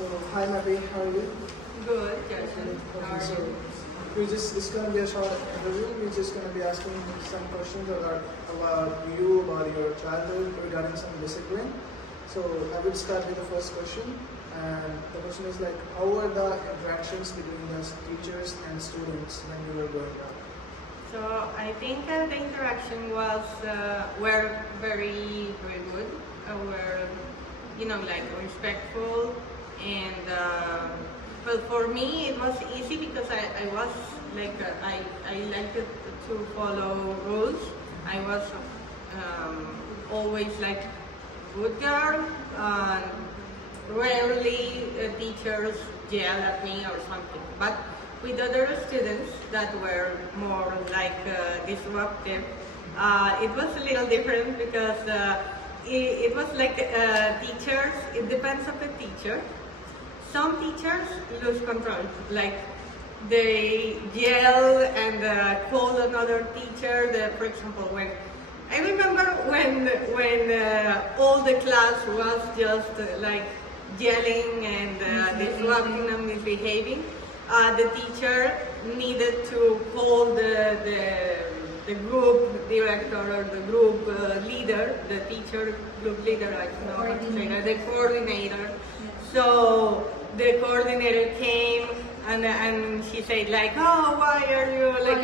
So, hi Mappy, how are you? Good, Jason. How are So, you? this is going to be a short interview. We're just going to be asking some questions about you, about your childhood, regarding some discipline. So, I will start with the first question. And the question is like, how were the interactions between the teachers and students when you were growing up? So I think the interaction was were very good. Were like respectful and well, for me it was easy because I was like I liked to follow rules. I was always like good girl. Rarely teachers yell at me or something, but with other students that were more like disruptive, it was a little different because it was like teachers, it depends on the teacher. Some teachers lose control, like they yell and call another teacher. For example, when I remember when all the class was just like yelling and disrupting and misbehaving, the teacher needed to call the group director or the group leader, the teacher group leader, I don't know how to say that, the coordinator. So the coordinator came and she said like, oh, why are you like,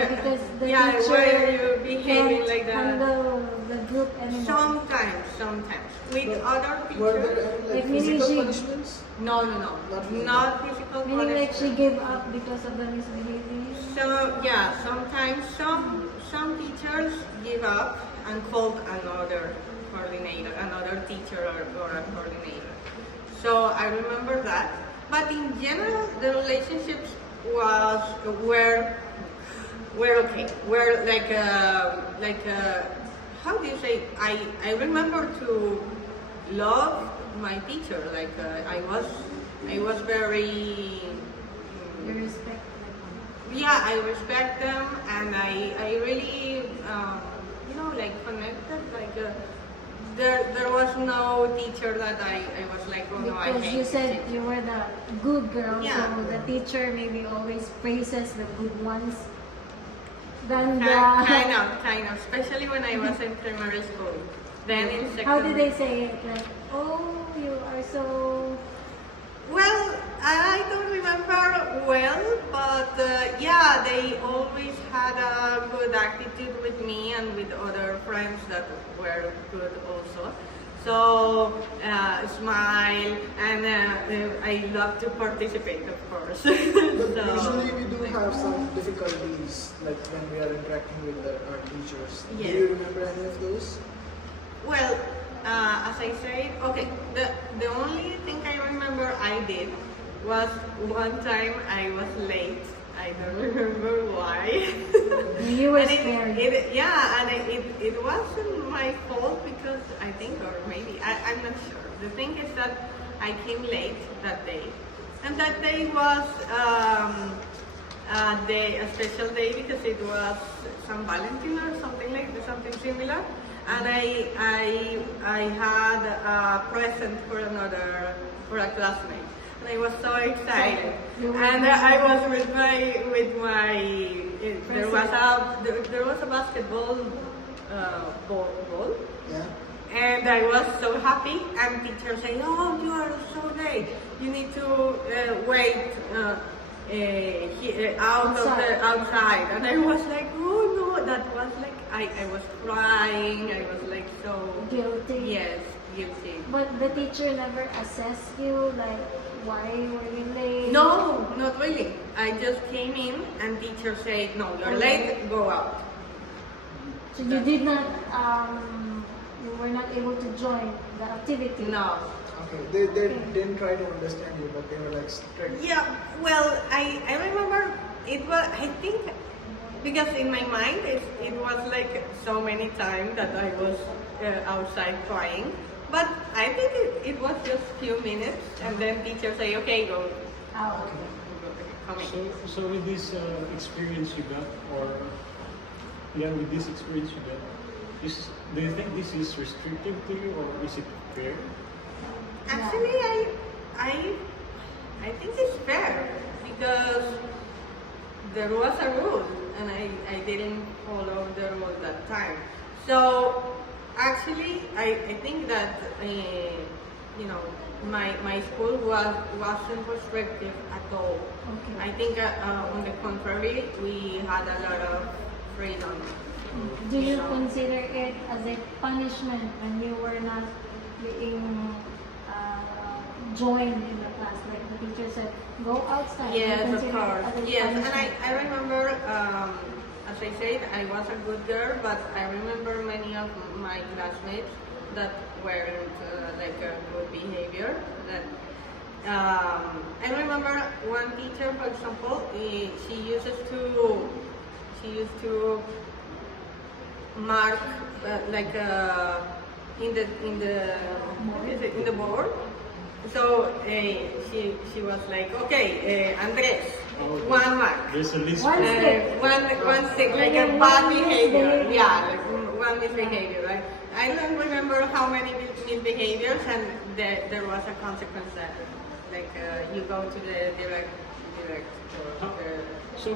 why are you behaving like that? Handle the group anymore. Sometimes. With other Were teachers. there any Like physical meaning punishments? No. Not physical Meaning like she punishment. gave up because of the misbehavior. So yeah, sometimes some teachers give up and called another coordinator, another teacher or a coordinator. So I remember that. But in general, the relationships were okay. Were like how do you say? I remember to love my teacher. Like I was very. You respect Yeah, I respect them, and I really like connected. Like there was no teacher that I was like, oh no, I because hate you this said teacher. you were the good girl, Yeah. so the teacher maybe always praises the good ones. Then Kind of, especially when I was in primary school. Then in secondary. how did they say it? Like, oh, you are so. Well, I don't remember well, but yeah, they always had a good attitude with me and with other friends that were good also. So, smile, and I love to participate, of course. But So, usually we do have some difficulties, like when we are interacting with our teachers. Yeah. Do you remember any of those? well, as I said, okay, the only thing I remember I did was one time I was late. I don't remember why. You were And scared. it wasn't my fault because I think, or maybe, I'm not sure. The thing is that I came late that day. And that day was a special day because it was San Valentin or something similar. And I had a present for a classmate. And I was so excited. And I was with my there was a basketball ball. Yeah. And I was so happy, and teacher saying, "Oh, you are so late. You need to wait outside." And I was like, "Oh no!" That was like I was crying. I was like so Guilty. yes, guilty. But the teacher never assessed you, like, why were you late? No, not really. I just came in, and teacher said, "No, you're late. Go out." So you did not, you were not able to join the activity. No. Okay. They didn't try to understand you, but they were like strict. Yeah, well, I remember it was, I think, because in my mind it was like so many times that I was outside crying. But I think it was just few minutes, and then teacher say, okay, go. Oh, Come in. So with this experience you got, or with this experience you got, do you think this is restrictive to you, or is it fair? Actually, I there was a rule, and I didn't follow the rule that time. So actually, I think that my school wasn't restrictive at all. Okay. I think on the contrary, we had a lot of freedom. Do you consider it as a punishment when you were not being joined in the class? Like the teacher said, go outside. Do you Yes, of consider it course. as a Yes, and punishment? I remember, as I said, I was a good girl, but I remember many of my classmates that weren't like a good behavior. That I remember one teacher, for example, she used to mark like in the board. So she was like, okay, Andres, Oh, one mark. There's a list. One stick. One stick, like a One bad behavior. misbehavior. Yeah, like one misbehavior. Right? I don't remember how many misbehaviors, and there was a consequence that, like, you go to the direct. So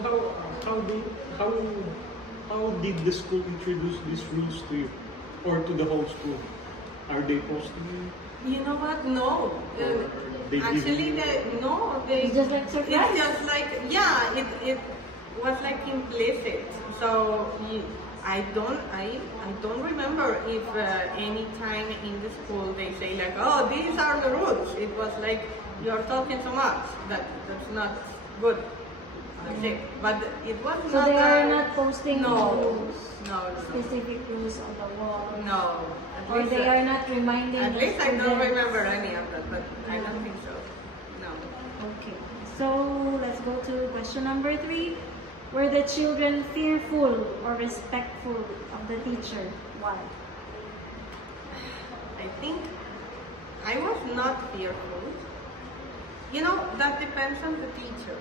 how did the school introduce these rules to you or to the whole school? Are they posted? You know what? No. They Actually, didn't- they. It's just like surprise. It's just like, yeah, it was like implicit. So I don't remember if any time in the school they say like, oh, these are the rules. It was like, you're talking so much. That's not good. That's it. But it was So not. they are not posting No. rules, No. specific rules on the wall. No. At Or least, they are not reminding At the least I don't students. remember any of that, but I don't think so. No. Okay, so let's go to question number 3. Were the children fearful or respectful of the teacher? Why? I think I was not fearful. You know, that depends on the teacher,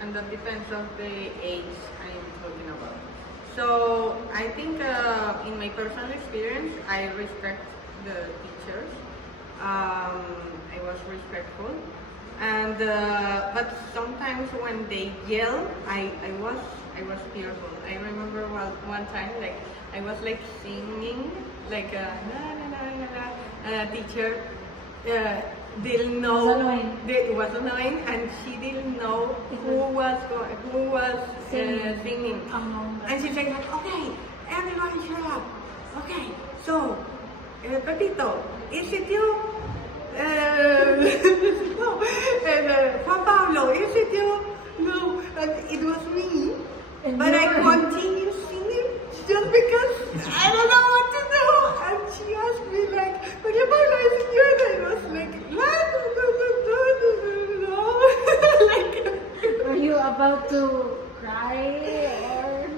and that depends on the age I'm talking about. So I think in my personal experience, I respect the teachers. I was respectful, and but sometimes when they yell, I was fearful. I remember one time, like I was like singing like a na na na na na, and a teacher didn't know. Was annoying. It was annoying, and she didn't know who was singing. And she said, like, okay, everybody shut up. Okay, so, Pepito, is it you? No. And Juan Pablo, is it you? No. And it was me. And But you I were- continued singing just because I don't know what to do. And she asked me, like, Maria Pablo, is it you? And I was like, no. Like, Were you about to cry or?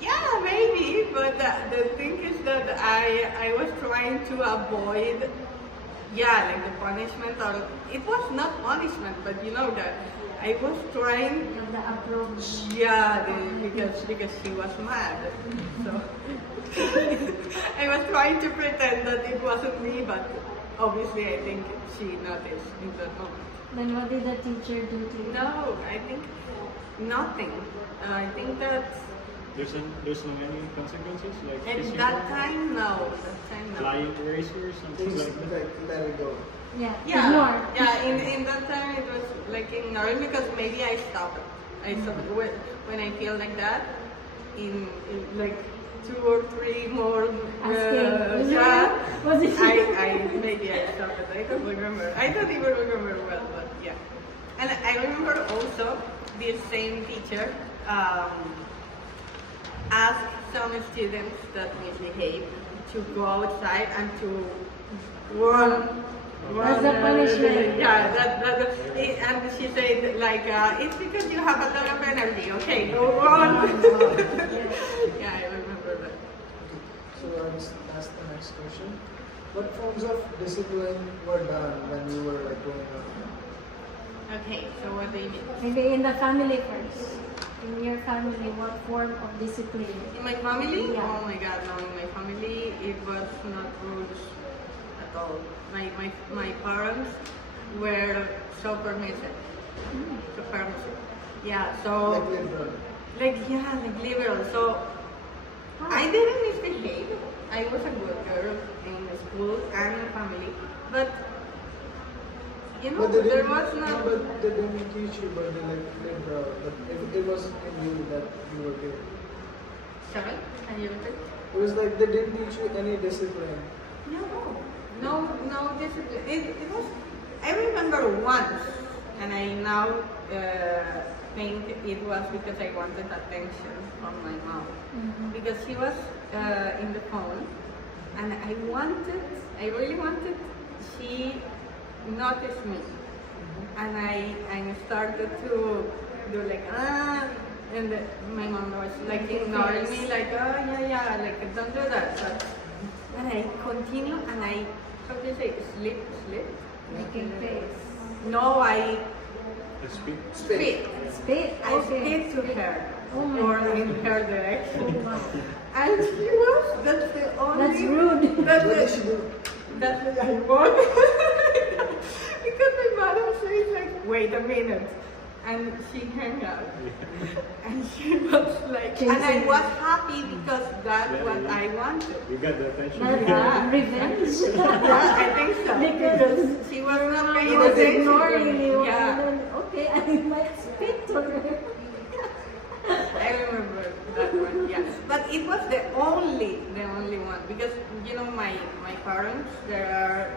yeah, maybe, but the thing is that I was trying to avoid, like the punishment, or it was not punishment, but you know that I was trying, The approach. because she was mad, so I was trying to pretend that it wasn't me, but obviously I think she noticed in that moment. Then what did the teacher do to you? No, I think nothing. I think that. There's no any consequences like At physical, that time, no. That time, no. flying eraser, something Just like that. let it go. Yeah, Yeah, ignore. yeah. In that time, it was like ignoring because maybe I stopped it. I stopped it when I feel like that. In like 2 or 3 more. Asking. Yeah. Was it? Maybe I stopped it. I don't remember. I don't even remember well, but yeah. And I remember also this same teacher asked some students that misbehaved to go outside and to run. That's the punishment. Yeah, and she said like, it's because you have a lot of energy. Okay, go on. Yeah, I remember that. So I was asked the next question. What forms of discipline were done when you were like growing up? Okay, so what do you mean? Maybe in the family first. In your family, what form of discipline? In my family? Yeah. Oh my god, no, in my family it was not rules at all. My parents were so permissive. So permissive. Yeah, so Like liberal. like liberal. So I didn't misbehave. I was a good girl in school and in family, but you know But they there didn't, was no, not. but they didn't teach you, but they like liberal. But it wasn't in you that you were gay. Sorry, can you repeat? It was like they didn't teach you any discipline. No discipline. It was. I remember once, and I now think it was because I wanted attention from my mom, because she was in the phone, and I really wanted. She noticed me, and I started to do like and my mom was like ignoring me, like yeah, like don't do that. But, and I continue, and I, how do you say, sleep. Making face. No, I The speak. spit. Spit. I spit to her, Oh my or God. in her direction. Oh, wow. And she was, that's the only. That's rude. That's What did she the, do? that's the I want. Because my mother says like, wait a minute. And she hung up. And she was like, and I was happy because that's Yeah, what yeah. I wanted. You got the attention. That's Yeah. revenge. Yeah, I think so. Because she was not I paying was attention. ignoring you. Yeah. And then, okay, I might spit to her. I remember that one, yeah. But it was the only one, because you know my parents, they are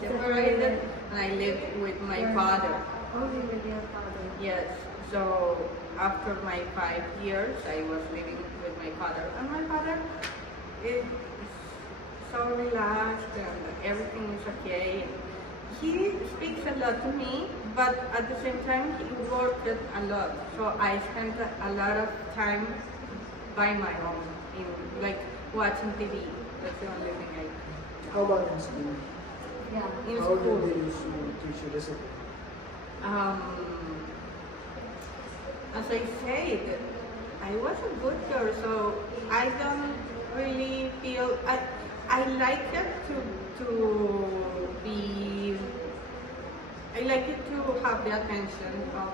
separated, and I lived with my father. Only with your father. Yes. So after my 5 years, I was living with my father, and my father is so relaxed, and everything is okay. He speaks a lot to me, but at the same time he worked a lot. So I spent a lot of time by my own, in like watching TV. That's the only thing I do. How about in school? Yeah. In How school. did they used to teach you discipline? As I said, I was a good girl, so I don't really feel I like it to be. I like it to have the attention of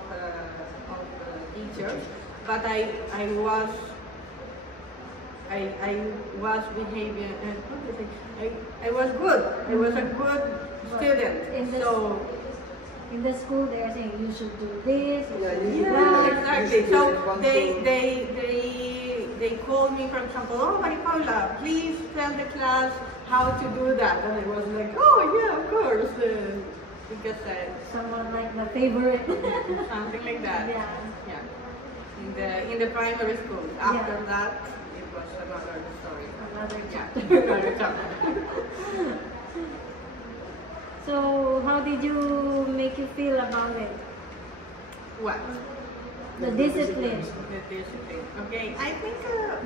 teachers, but I was behaving. How do you say? I was good. I was a good student. In the, So. in the school, they are saying you should do this. You Yeah, should you do should Yeah, do like exactly. this, So one they thing. they called me, for example, oh Maria Paula, please tell the class how to do that, and I was like, oh yeah, of course, because Someone like the favorite. something like that. Yeah. In the primary school. After Yeah. that, it was another story. Another Yeah, another chapter. So, how did you make you feel about it? What? The discipline. The discipline. Okay, I think.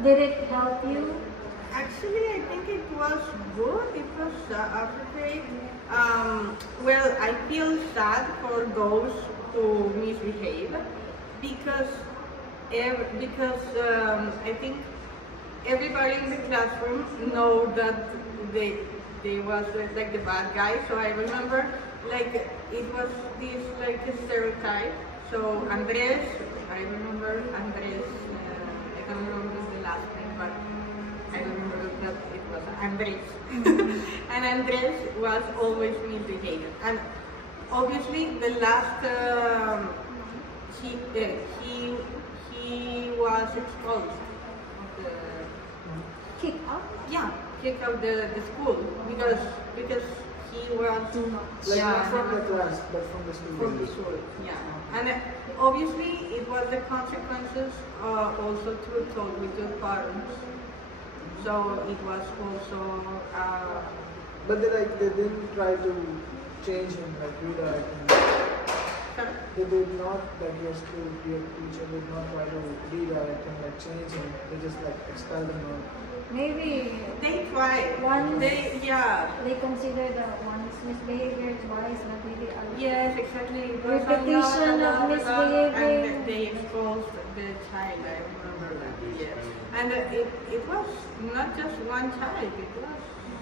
Did it help you? Actually, I think it was good. It was appropriate. Well, I feel sad for those who misbehave because I think everybody in the classroom know that they was like the bad guy. So I remember like it was this like a stereotype. So Andres, I remember Andres. I can't remember the last name, but I remember that it was Andres. And Andres was always misbehaving. And obviously the last, he was exposed. Of the, Kick out? yeah, kicked out the school because he was Like yeah, not from the class, but from the from school. the school. Yeah, and obviously it was the consequences also to talk with the parents. So it was also But they didn't try to change him, like redirect him. They did not, like your school, your teacher did not try to redirect him, like change him. They just like expelled him out. Maybe they tried. Once- They consider the once misbehavior, twice, not really a yes, exactly. It was Repetition a lot, of and misbehaving. they exposed the child. I remember that. Yes, and it was not just one child. It was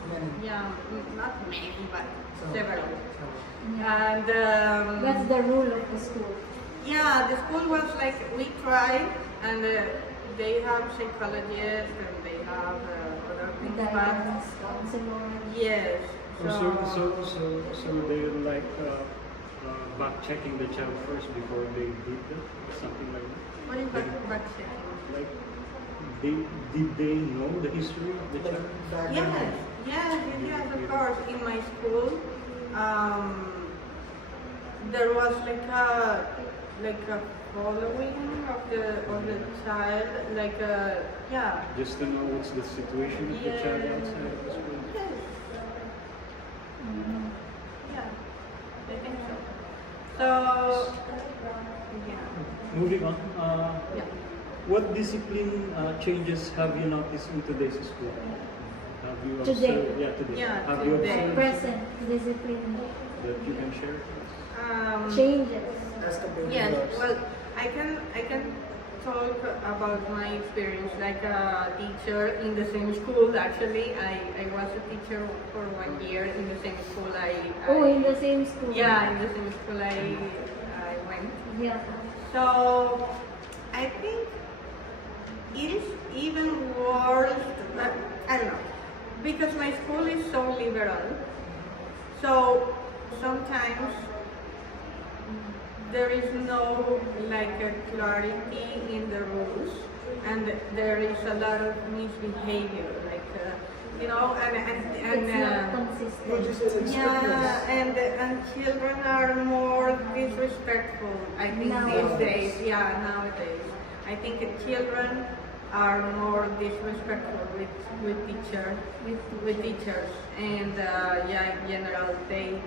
Many. not many, but Some. several. Some. And That's the rule of the school. yeah, the school was like, we tried, and they have psychologists and they have other things, but Guidance, counselor. yes. So they like back checking the child first before they did that, something like that. What is back checking? Like, did they know the history of the child? Yes, yes, of course. In my school, there was like a following of the child, like yeah. Just to know what's the situation of the child outside of the school. Yes, Mm. yeah, I think so. So, yeah, Moving on, yeah. what discipline changes have you noticed in today's school? Have you Today. observed? Yeah, today. Yeah, Have you today. At observed present, discipline that you can share? changes. As compared to Yes, others. well, I can talk about my experience like a teacher in the same school. Actually, I was a teacher for 1 year in the same school. Oh, in the same school. yeah, in the same school I went. Yeah. So I think it is even worse. I don't know, because my school is so liberal. So sometimes there is no like a clarity in the rules, and there is a lot of misbehavior, like you know, It's not consistent. Would you say like yeah, strictness? and children are more disrespectful, I think, these days. Yeah, nowadays. I think the children are more disrespectful with teachers, and yeah, in general, they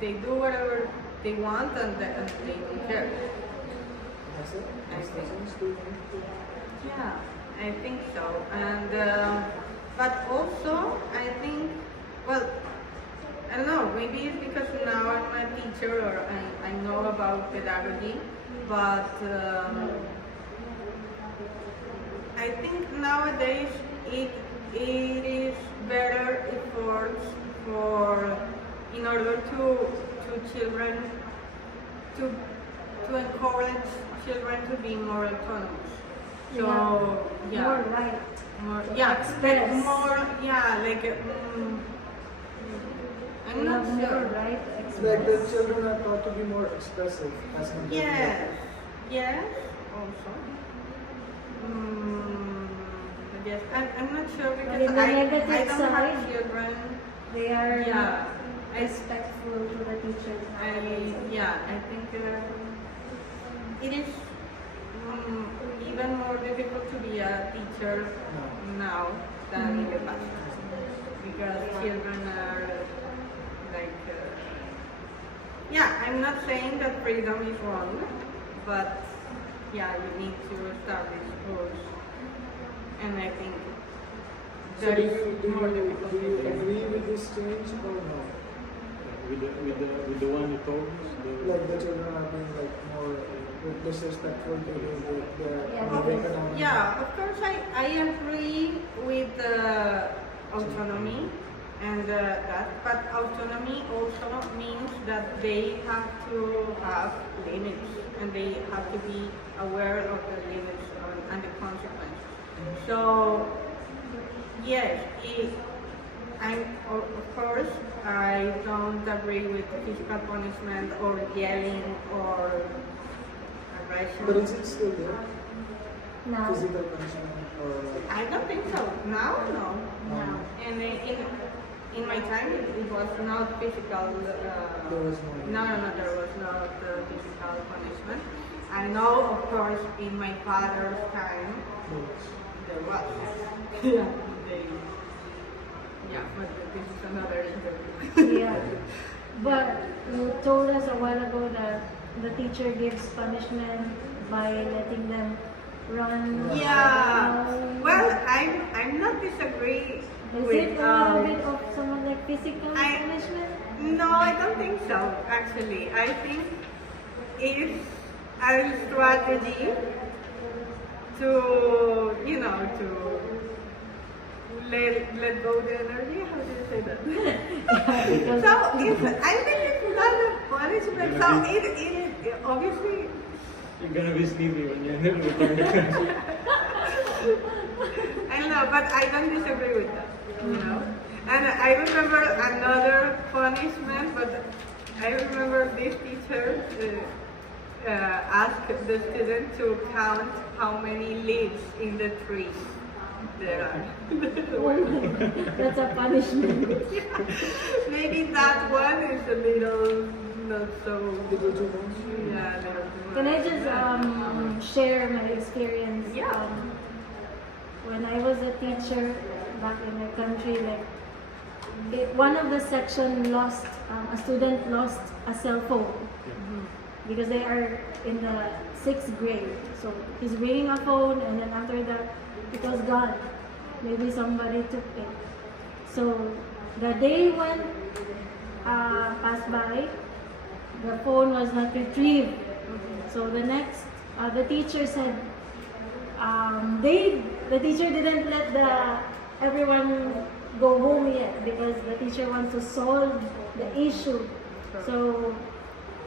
do whatever they want, and they don't care. That's it? I That's the think. same school thing? Yeah, I think so. And but also, I think, well, I don't know, maybe it's because now I'm a teacher or I know about pedagogy, but I think nowadays it is better efforts for in order to children to encourage children to be more autonomous. So yeah, More right. more to yeah, express. like more yeah, like I'm You not have more sure. right to It's like the express. children are taught to be more expressive as compared to Yes, yes, also. Yes, I'm not sure But because in the I negative don't have side, children. They are Yeah, I, respectful to the teachers nowadays. I think it is even more difficult to be a teacher now than in the past because children are like yeah. I'm not saying that freedom is wrong, but yeah, you need to establish rules, and I think So that do is you more difficult. agree with this change or no? With the one you told us, Like the children are being like more disrespectful to you with their Yeah. economic. Yeah, of course I agree with autonomy and that, but autonomy also means that they have to have limits and they have to be aware of the limits and the consequences. So yes, of course I don't agree with physical punishment or yelling or aggression. But is it still there? Now, Physical punishment or like I don't think so. Now, no. now. And in my time, it was not physical. there was no? No, there was not physical punishment. I know, of course, in my father's time, there was. Yeah, yeah, but this is another interview. Yeah. But you told us a while ago that the teacher gives punishment by letting them run. Yeah. around. Well, I'm not disagree Is with. it a little bit of someone like physical I- punishment? No, I don't think so, actually. I think it's a strategy to, to let go the energy. How do you say that? Because So, I think it's not a punishment. So, it obviously, You're gonna be sleepy when you return to class. I don't know, but I don't disagree with that, you know. And I remember another punishment, but I remember this teacher asked the student to count how many leaves in the tree there are. That's a punishment. Maybe that one is a little not so. Little too much. Yeah, a little too Can I much. just share my experience? Yeah. When I was a teacher back in my country, like one of the section lost a student lost a cell phone because they are in the 6th grade. So he's reading a phone, and then after that, it was gone. Maybe somebody took it. So the day when passed by, the phone was not retrieved. So the next, the teacher said, the teacher didn't let everyone go home yet because the teacher wants to solve the issue. So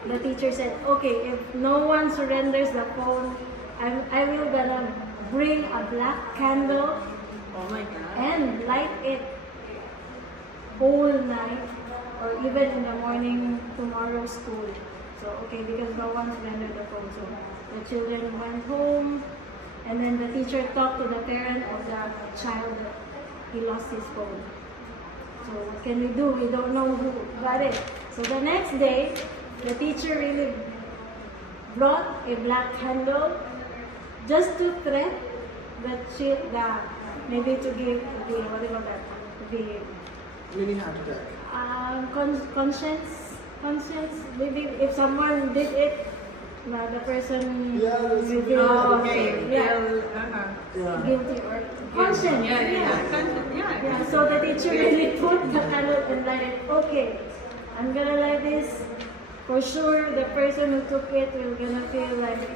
the teacher said, okay, if no one surrenders the phone, I will gonna bring a black candle Oh my God. and light it whole night or even in the morning tomorrow school. So okay, because no one surrendered the phone. So the children went home, and then the teacher talked to the parent of the child that he lost his phone. So what can we do? We don't know who got it. So the next day, the teacher really brought a black candle just to threat maybe to give the what do you call that? The Mini heart attack. conscience. Maybe if someone did it, the person Yeah, that's will a feel Oh, okay. yeah, Yeah. guilty or conscience. Yeah. Yeah, so the teacher really put the candle and light it. Okay, I'm gonna light this. For sure, the person who took it will gonna feel like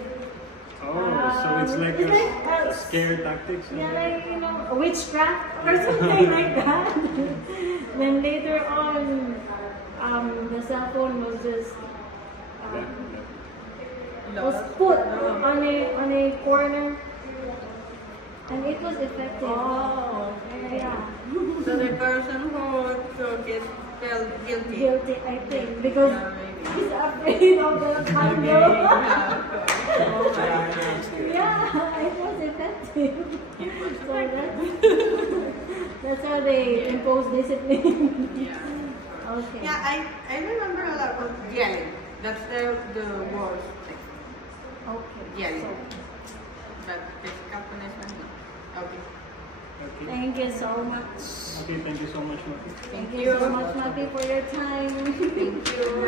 So it's like it's a like, scare tactics. yeah, like witchcraft or something like that. Then later on, the cell phone was just was put on a corner, and it was effective. Oh, Yeah. so the person who took it felt guilty. Guilty, I think, because Yeah, maybe. he's afraid of the Okay, candle. yeah, okay. Oh my God. Yeah, it was effective. So that's how they impose discipline. Yeah. Okay. Yeah, I remember a lot of yelling. That's the worst thing. Okay. Yelling. So, But physical punishment, no. Okay. Okay. thank you so much. Okay, thank you so much, Mati. Thank you so much, Mati, for your time. Thank you.